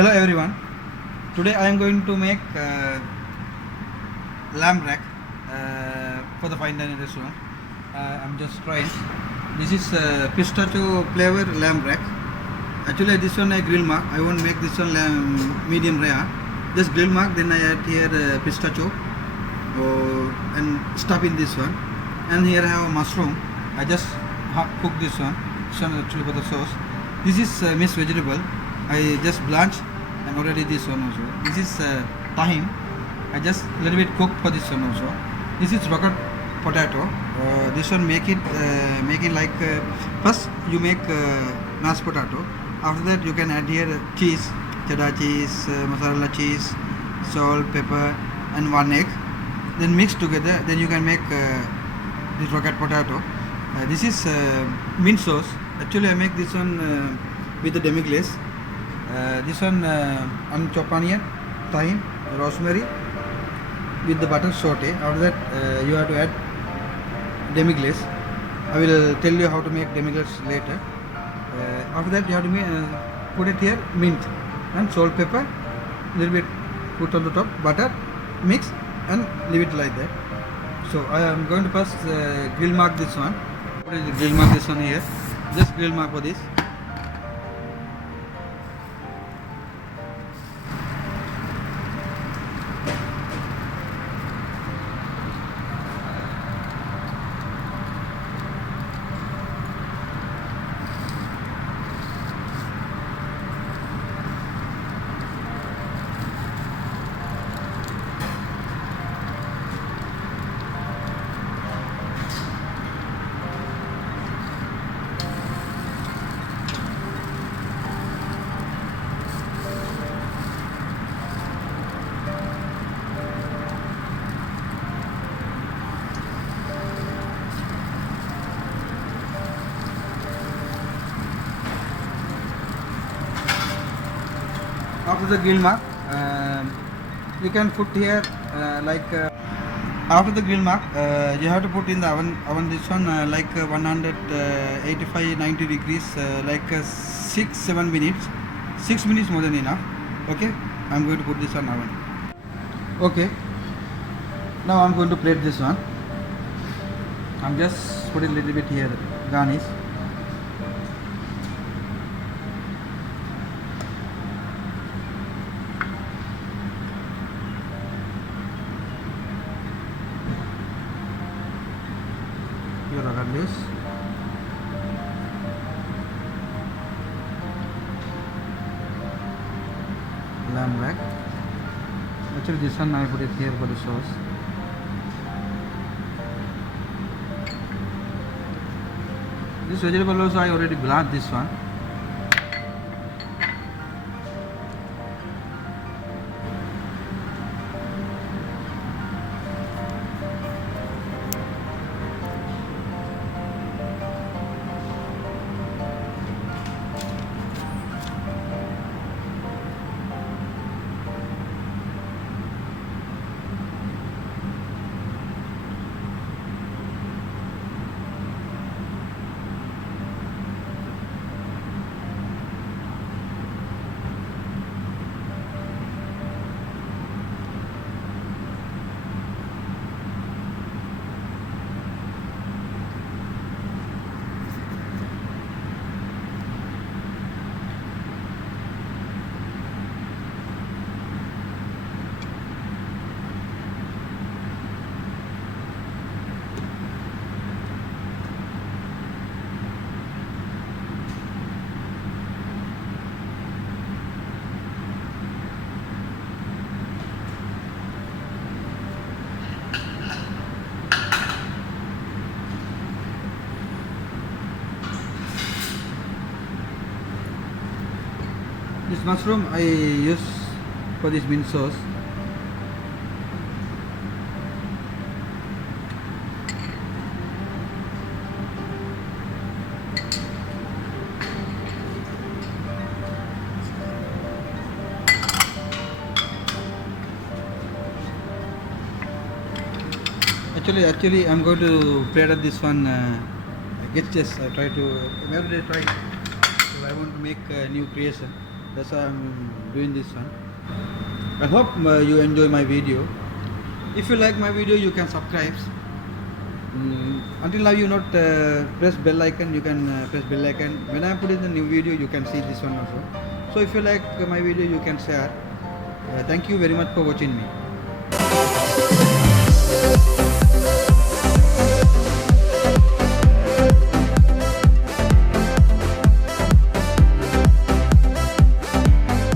Hello everyone. Today I am going to make lamb rack for the fine dining restaurant. I'm just trying. This is pistachio flavor lamb rack. Actually this one I grill mark. I won't make this one medium rare. Just grill mark. Then I add here pistachio and stuff in this one. And here I have a mushroom. I just cook this one. This one actually for the sauce. This is mixed vegetable. I just blanch and already this one also. This is thiam. I just little bit cook for this one also. This is rocket potato. This one make it like first you make mashed potato. After that you can add here cheese, cheddar cheese, mozzarella cheese, salt, pepper, and one egg. Then mix together. Then you can make this rocket potato. This is mint sauce. Actually I make this one with the demi glaze. This one unchopped onion, thyme, rosemary with the butter saute. After that you have to add demi glaze. I will tell you how to make demi glaze later. After that you have to put it here mint and salt, pepper, little bit put on the top, butter, mix and leave it like that. So I am going to first grill mark this one. What is the grill mark this one here? Just grill mark for this. After the grill mark, you can put here after the grill mark, you have to put in the oven this one 185-90 degrees 6-7 minutes. 6 minutes more than enough. Okay, I'm going to put this on oven. Okay, now I'm going to plate this one. I'm just putting a little bit here garnish. Here I got this. Lamb rack. Actually this one I put it here for the sauce. This vegetable also I already blanched this one. This mushroom I use for this mint sauce. Actually I'm going to plate up this one. Get this. I try to every day try. So I want to make a new creation. That's why I'm doing this one. I hope you enjoy my video. If you like my video, you can subscribe. Until now you not press bell icon, you can press bell icon. When I put in the new video, you can see this one also. So if you like my video, you can share. Thank you very much for watching me.